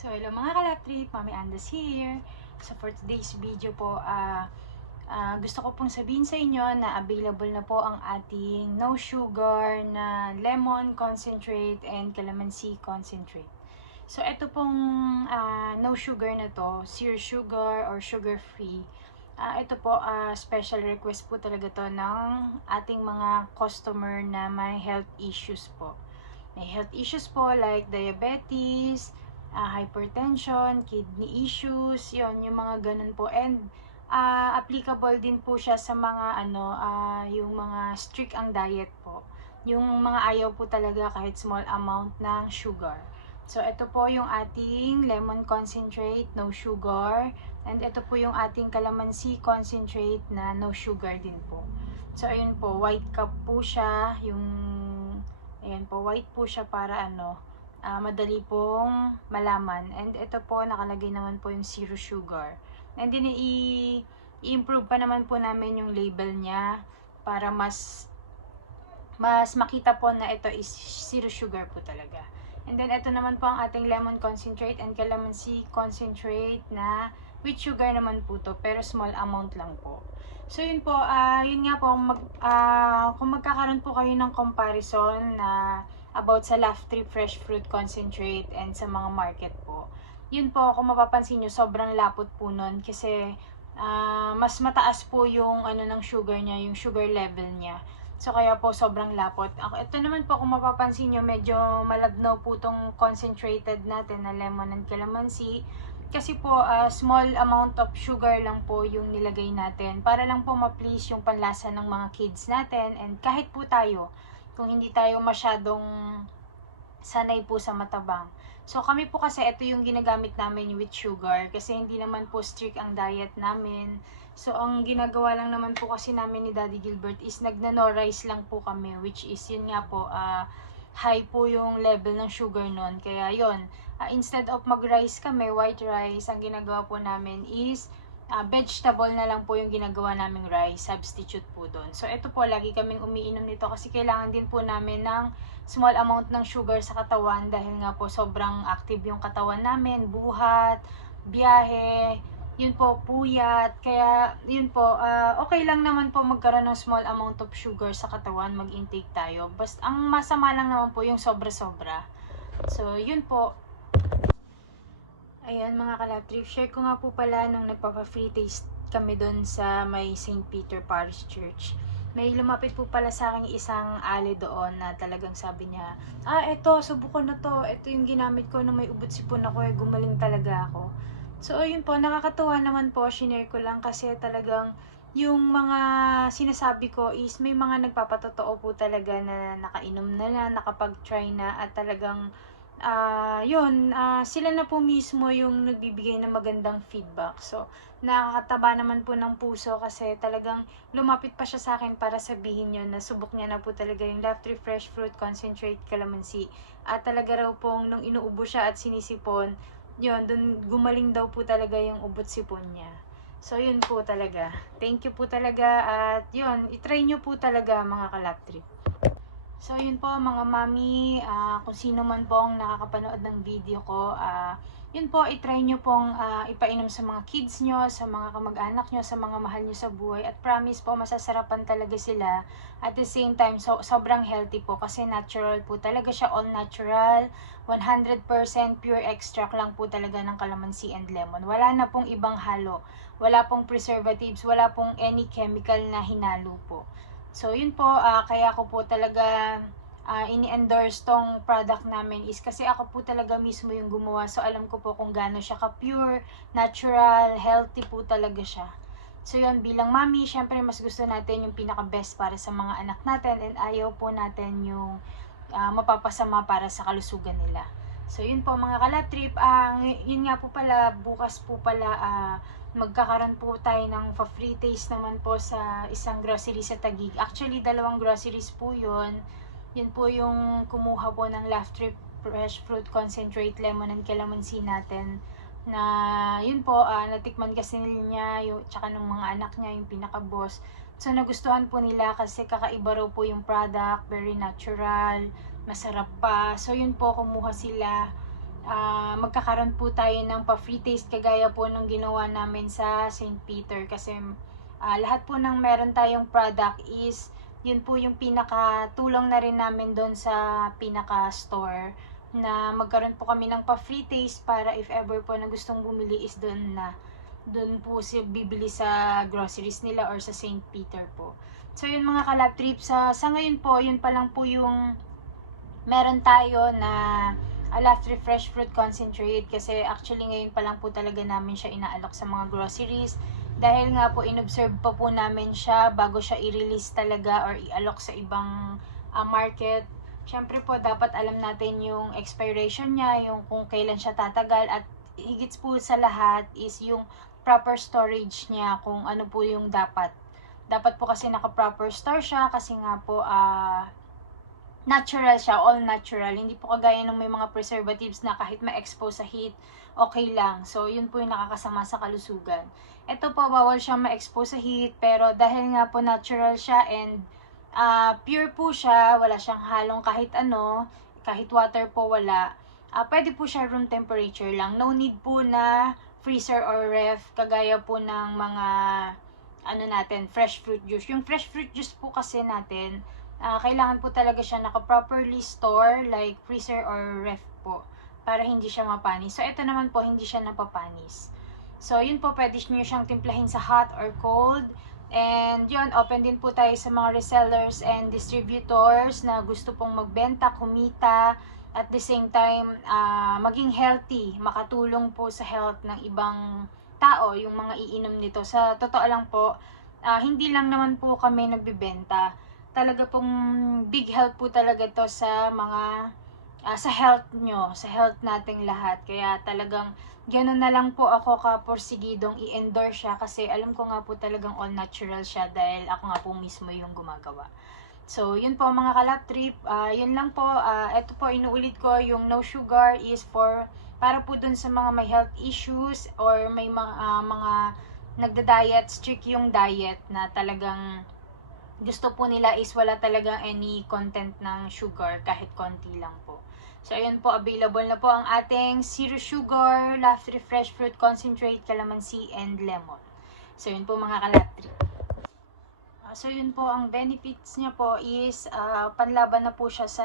So hello mga kalaptrip, Mami Andas here. So for today's video po, gusto ko pong sabihin sa inyo na available na po ang ating no sugar na lemon concentrate and calamansi concentrate. So ito pong no sugar na to, zero sugar or sugar free. Ito po, special request po talaga to ng ating mga customer na may health issues po. May health issues po like diabetes, hypertension, kidney issues, yon yung mga ganun po. And applicable din po siya sa mga yung mga strict ang diet po. Yung mga ayaw po talaga kahit small amount ng sugar. So, ito po yung ating lemon concentrate, no sugar. And ito po yung ating calamansi concentrate na no sugar din po. So, ayun po, white cup po siya. Ayan po, white po siya para madali pong malaman. And ito po, nakalagay naman po yung zero sugar. And din i-improve pa naman po namin yung label niya para mas makita po na ito is zero sugar po talaga. And then ito naman po ang ating lemon concentrate and calamansi concentrate na with sugar naman po to, pero small amount lang po. So yun po, yun nga po, kung magkakaroon po kayo ng comparison na about sa Laftree Fresh Fruit Concentrate and sa mga market po, yun po, kung mapapansin nyo, sobrang lapot po nun kasi mas mataas po yung ng sugar niya, yung sugar level niya. So kaya po sobrang lapot. Ito naman po kung mapapansin nyo, medyo malabnaw po tong concentrated natin na lemon and calamansi. Kasi po small amount of sugar lang po yung nilagay natin para lang po ma-please yung panlasa ng mga kids natin, and kahit po tayo kung hindi tayo masyadong sanay po sa matabang. So kami po kasi ito yung ginagamit namin with sugar kasi hindi naman po strict ang diet namin. So ang ginagawa lang naman po kasi namin ni Daddy Gilbert is nagna-no rice lang po kami, which is yun nga po high po yung level ng sugar nun. Kaya yun, instead of mag-rice kami, white rice, ang ginagawa po namin is vegetable na lang po yung ginagawa naming rice, substitute po doon. So ito po, lagi kaming umiinom nito kasi kailangan din po namin ng small amount ng sugar sa katawan dahil nga po sobrang active yung katawan namin, buhat, biyahe, yun po, puyat. Kaya yun po, okay lang naman po magkaroon ng small amount of sugar sa katawan, mag-intake tayo. Basta ang masama lang naman po yung sobra-sobra. So yun po. Ayan mga kalaptrip, share ko nga po pala nung nagpapa-free taste kami doon sa may St. Peter Parish Church. May lumapit po pala sa akin isang ali doon na talagang sabi niya, eto, subukan na to. Ito yung ginamit ko nung may ubot sipon ako, gumaling talaga ako. So, yun po, nakakatuwa naman po, shinare ko lang kasi talagang yung mga sinasabi ko is may mga nagpapatotoo po talaga na nakainom na, nakapag-try na, at talagang sila na po mismo yung nagbibigay ng magandang feedback. So, nakakataba naman po ng puso kasi talagang lumapit pa siya sa akin para sabihin yun na subok niya na po talaga yung Laftree Fresh Fruit Concentrate Calamansi. At talaga raw pong nung inuubo siya at sinisipon, yun, dun gumaling daw po talaga yung ubot sipon niya. So, yun po talaga. Thank you po talaga at yun, itry nyo po talaga mga kalaptrip. So, yun po mga mami, kung sino man pong nakakapanood ng video ko, yun po, itry nyo pong ipainom sa mga kids nyo, sa mga kamag-anak nyo, sa mga mahal nyo sa buhay. At promise po, masasarapan talaga sila. At the same time, sobrang healthy po kasi natural po talaga siya, all natural. 100% pure extract lang po talaga ng calamansi and lemon. Wala na pong ibang halo. Wala pong preservatives, wala pong any chemical na hinalo po. So, yun po, kaya ako po talaga ini-endorse tong product namin is kasi ako po talaga mismo yung gumawa. So, alam ko po kung gaano siya ka-pure, natural, healthy po talaga siya. So, yun, bilang mami, syempre mas gusto natin yung pinaka-best para sa mga anak natin and ayaw po natin yung mapapasama para sa kalusugan nila. So, yun po mga kalaptrip. Yun nga po pala, bukas po pala, magkakaroon po tayo ng free taste naman po sa isang grocery sa Taguig. Actually, 2 groceries po yun. Yun po yung kumuha po ng Laftree Fresh Fruit Concentrate, Lemon and Calamansi natin. Na yun po, natikman kasi niya, tsaka ng mga anak niya, yung pinaka-boss. So, nagustuhan po nila kasi kakaiba raw po yung product, very natural, masarap pa. So, yun po, kumuha sila. magkakaroon po tayo ng pa-free taste kagaya po nung ginawa namin sa St. Peter, kasi lahat po ng meron tayong product is yun po yung pinaka-tulong na rin namin doon sa pinaka-store, na magkaroon po kami ng pa-free taste para if ever po na gustong bumili is doon po si bibili sa groceries nila or sa St. Peter po. So yun mga kalab trip, sa ngayon po, yun pa lang po yung meron tayo na Lafri Fresh Fruit Concentrate, kasi actually ngayon pa lang po talaga namin siya inaalok sa mga groceries, dahil nga po inobserve pa po namin siya bago siya i-release talaga or i-alok sa ibang market. Syempre po dapat alam natin yung expiration niya, yung kung kailan siya tatagal, at higit po sa lahat is yung proper storage niya, kung ano po yung dapat po kasi naka-proper store siya, kasi nga po natural siya, all natural. Hindi po kagaya ng may mga preservatives na kahit ma-expose sa heat, okay lang. So, yun po yung nakakasama sa kalusugan. Ito po, bawal siya ma-expose sa heat, pero dahil nga po natural siya and pure po siya, wala siyang halong kahit ano, kahit water po wala, pwede po siya room temperature lang. No need po na freezer or ref, kagaya po ng mga fresh fruit juice. Yung fresh fruit juice po kasi natin, kailangan po talaga siya naka-properly store, like freezer or ref po, para hindi siya mapanis. So, ito naman po, hindi siya napapanis. So, yun po, pwede nyo siyang timplahin sa hot or cold. And yun, open din po tayo sa mga resellers and distributors na gusto pong magbenta, kumita, at the same time, maging healthy, makatulong po sa health ng ibang tao, yung mga iinom nito. Sa totoo lang po, hindi lang naman po kami nagbibenta. Talaga pong big help po talaga to sa mga sa health nyo, sa health nating lahat. Kaya talagang gano'n na lang po ako kapursigidong i-endorse siya, kasi alam ko nga po talagang all natural siya dahil ako nga po mismo yung gumagawa. So, yun po mga kalap trip. Yun lang po. Ito po, inuulit ko, yung no sugar is para po dun sa mga may health issues or may mga nagda-diet, strict yung diet na talagang gusto po nila is wala talagang any content ng sugar, kahit konti lang po. So, ayun po, available na po ang ating zero sugar, Lafri Fresh Fruit Concentrate, Calamansi, and Lemon. So, yun po mga kalatri. So, yun po, ang benefits niya po is panlaban na po siya sa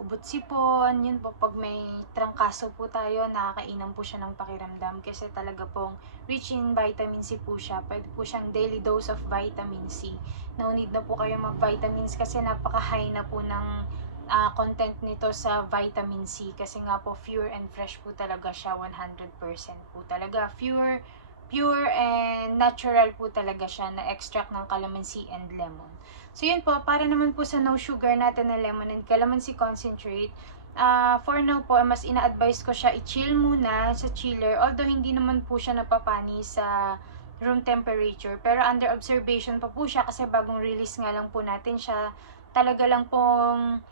ubot sipon. Yun po, pag may trangkaso po tayo, nakakainom po siya ng pakiramdam, kasi talaga pong rich in vitamin C po siya. Pwede po siyang daily dose of vitamin C. No need na po kayo mag-vitamins, kasi napaka-high na po ng content nito sa vitamin C, kasi nga po pure and fresh po talaga siya, 100% po talaga pure and natural po talaga siya, na extract ng calamansi and lemon. So yun po, para naman po sa no sugar natin na lemon and calamansi concentrate, for now po, mas ina-advise ko siya i-chill muna sa chiller, although hindi naman po siya napapani sa room temperature, pero under observation pa po siya, kasi bagong release nga lang po natin siya. Talaga lang pong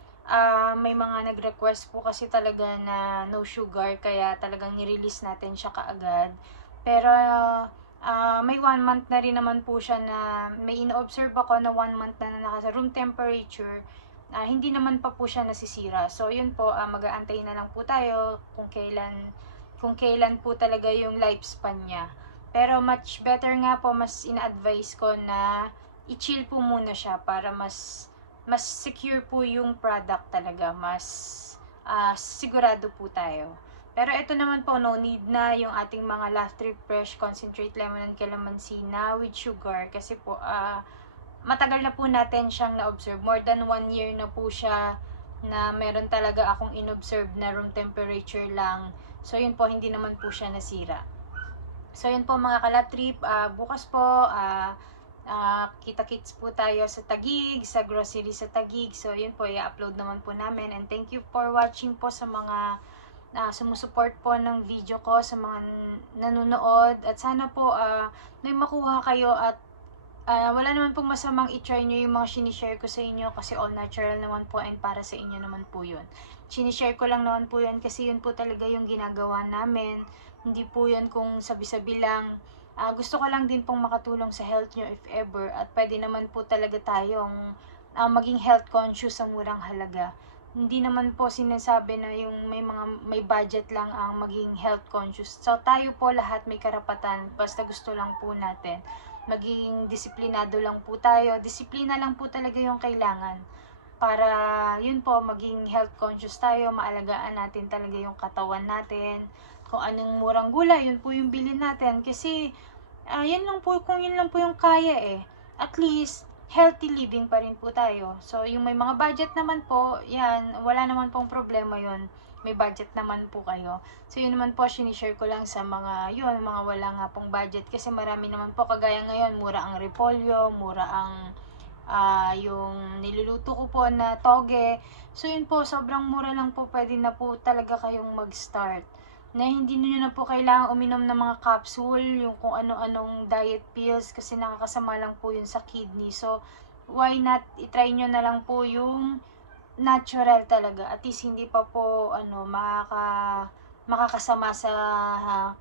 may mga nag-request po kasi talaga na no sugar, kaya talagang ni-release natin siya kaagad. Pero may 1 month na rin naman po siya, na may ino-observe ako na 1 month na nasa room temperature, hindi naman pa po siya nasisira. So yun po, mag-aantay na lang po tayo kung kailan po talaga yung lifespan niya. Pero much better nga po, mas ina-advise ko na i-chill po muna siya, para mas secure po yung product talaga, mas sigurado po tayo. Pero ito naman po, no need na yung ating mga Lafri Fresh Concentrate Lemon and Calamansi na with sugar, kasi po matagal na po natin siyang na-observe. More than 1 year na po siya na meron talaga akong in-observe na room temperature lang. So yun po, hindi naman po siya nasira. So yun po mga kalatrip, bukas po kita-kits po tayo sa Taguig, sa grocery sa Taguig. So yun po, i-upload naman po namin, and thank you for watching po sa mga sumusupport po ng video ko, sa mga nanonood, at sana po may makuha kayo, at wala naman pong masamang i-try nyo yung mga sinishare ko sa inyo, kasi all natural naman po and para sa inyo naman po yun. Sinishare ko lang naman po yun kasi yun po talaga yung ginagawa namin, hindi po yun kung sabi-sabi lang. Gusto ko lang din pong makatulong sa health nyo if ever, at pwede naman po talaga tayong maging health conscious sa murang halaga. hindi naman po sinasabi na yung may budget lang ang maging health conscious. So tayo po lahat may karapatan, basta gusto lang po natin. Maging disiplinado lang po tayo. Disiplina lang po talaga yung kailangan. Para yun po, maging health conscious tayo, maalagaan natin talaga yung katawan natin. Kung anong murang gulay, yun po yung bilhin natin. Kasi yan lang po, kung yun lang po yung kaya at least healthy living pa rin po tayo. So, yung may mga budget naman po, yan, wala naman pong problema yun. May budget naman po kayo. So, yun naman po, sinishare ko lang sa mga wala nga pong budget. Kasi marami naman po, kagaya ngayon, mura ang repolyo, mura ang yung niluluto ko po na toge. So, yun po, sobrang mura lang po, pwede na po talaga kayong mag-start na hindi niyo na po kailangan uminom ng mga capsule, yung kung ano-anong diet pills kasi nakakasama lang po yun sa kidney. So, why not i-try nyo na lang po yung natural talaga. At least hindi pa po makakasama sa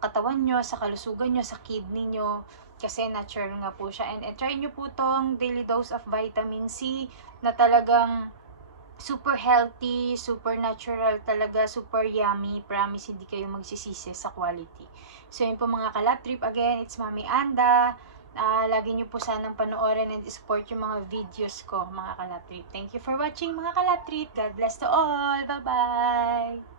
katawan nyo, sa kalusugan nyo, sa kidney nyo. Kasi natural nga po siya. And try nyo po tong daily dose of vitamin C na talagang super healthy, super natural talaga, super yummy. Promise, hindi kayo magsisisi sa quality. So, yun po mga kalab trip. Again, it's Mami Anda. Lagi nyo po sanang panoorin and support yung mga videos ko, mga kalab trip. Thank you for watching, mga kalab trip. God bless to all. Bye-bye!